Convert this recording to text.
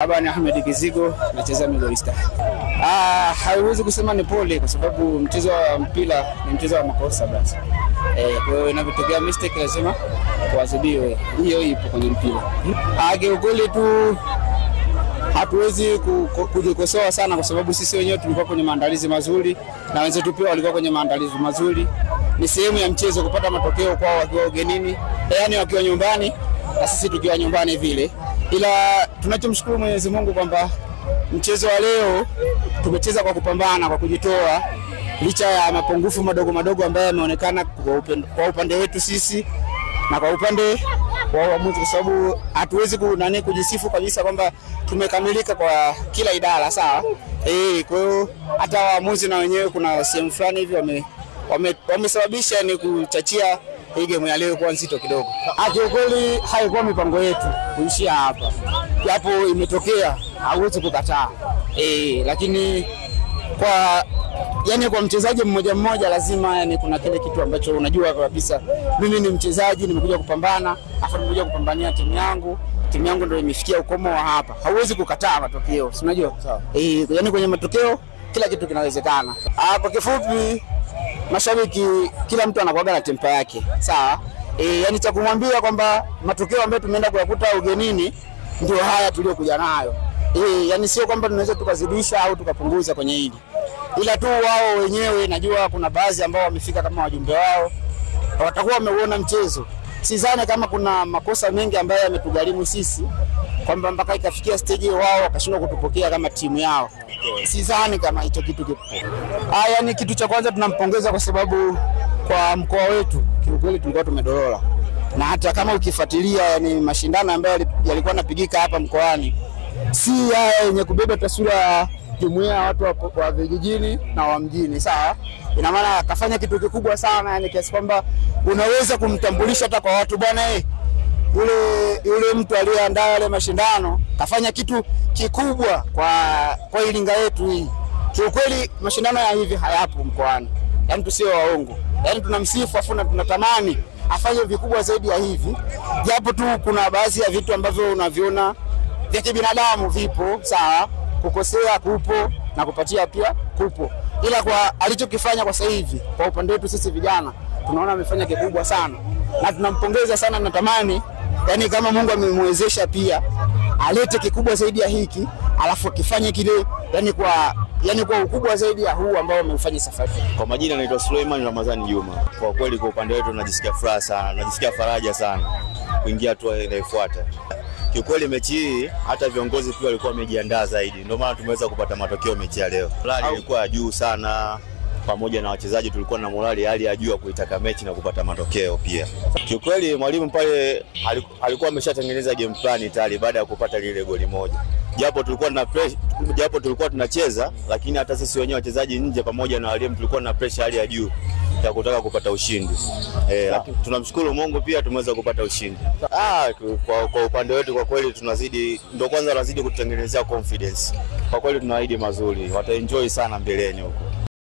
Abani Ahmed Kizigo nacheza Migori Star. Haiwezi kusema ni pole kwa sababu mchezo wa mpira ni mchezo wa makosa basi. Kwa hiyo inapotokea mistake lazima kuadhibiwe. Hiyo ipo kwenye mpira. Kiukweli tu hatuwezi kujikosoa sana kwa sababu sisi wenyewe tulikuwa kwenye maandalizi mazuri na wenzetu pia walikuwa kwenye maandalizi mazuri. Ni sehemu ya mchezo kupata matokeo kwa wakiwa ugenini, yaani wakiwa nyumbani na sisi tukiwa nyumbani vile. Ila tunachomshukuru Mwenyezi Mungu kwamba mchezo wa leo tumecheza kwa kupambana, kwa kujitoa licha ya mapungufu madogo ambayo yameonekana kwa upande wetu sisi na kwa upande wa waamuzi, kwa sababu hatuwezi kujisifu kabisa kwamba tumekamilika kwa kila idara, sawa? Kwa hiyo hata waamuzi na wenyewe kuna sehemu fulani hivi wamesababisha ni kuchachia hii game ya leo kwa nzito kidogo. Kiukweli haikuwa mipango yetu kuishia hapa. Japo imetokea, hauwezi kukataa. Lakini kwa mchezaji mmoja lazima kuna kile kitu ambacho unajua kabisa mimi ni mchezaji, nimekuja kupambana, afa nimekuja kupambania timu yangu. Timu yangu ndio imefikia ukomo wa hapa. Hauwezi kukataa matokeo, si unajua? Kwenye matokeo kila kitu kinawezekana. Kwa kifupi, mashabiki kila mtu anakuaga na tempa yake, sawa? Cha kumwambia kwamba matokeo ambayo tumeenda kuyakuta ugenini ndio haya tuliokuja nayo. Sio kwamba tunaweza tukazidisha au tukapunguza kwenye hili. Ila tu wao wenyewe najua kuna baadhi ambao wamefika kama wajumbe wao watakuwa wameuona mchezo. Sidhani kama kuna makosa mengi ambayo yametugharimu sisi kwamba mpaka ikafikia stage wao wakashindwa kutupokea kama timu yao. Sidhani kama hicho kitu kipo. Kitu cha kwanza tunampongeza kwa sababu kwa mkoa wetu kiukweli tulikuwa tumedorola. Na hata kama ukifuatilia mashindano ambayo yalikuwa yanapigika hapa mkoani, si yenye kubeba taswira ya jumuiya ya watu wa vijijini na wa mjini, sawa? Ina maana kafanya kitu kikubwa sana, kiasi kwamba unaweza kumtambulisha hata kwa watu, bwana yule mtu aliyeandaa yale mashindano kafanya kitu kikubwa kwa Iringa yetu hii. Kiukweli mashindano ya hivi hayapo mkoani. Tusio waongo. Tunamsifu afu tunatamani afanye vikubwa zaidi ya hivi. Japo tu kuna baadhi ya vitu ambavyo unaviona vya kibinadamu vipo, sawa? Kukosea kupo na kupatia pia kupo. Ila kwa alichokifanya kwa sasa hivi kwa upande wetu sisi vijana tunaona amefanya kikubwa sana. Na tunampongeza sana, natamani kama Mungu amemwezesha pia alete kikubwa zaidi ya hiki, alafu akifanye kile kwa ukubwa zaidi ya huu ambao amefanya safari. Kwa majina naitwa Suleiman Ramadhani Juma. Kwa kweli kwa upande wetu najisikia furaha sana, najisikia faraja sana kuingia hatua inayofuata. Kiukweli mechi hii hata viongozi pia walikuwa wamejiandaa zaidi. Ndio maana tumeweza kupata matokeo mechi ya leo. Morali ilikuwa juu sana, pamoja na wachezaji tulikuwa na morali hali ya juu kuitaka mechi na kupata matokeo pia. Kiukweli mwalimu pale alikuwa ameshatengeneza game plan tayari baada ya kupata lile goli moja. Japo tulikuwa tunacheza, lakini hata sisi wenyewe wachezaji nje pamoja na walimu tulikuwa na pressure hali ya juu ya kutaka kupata ushindi. Lakini tunamshukuru Mungu pia tumeweza kupata ushindi. Kwa upande wetu kwa kweli tunazidi kututengenezea confidence. Kwa kweli tunaahidi mazuri, wataenjoy sana mbeleni huko.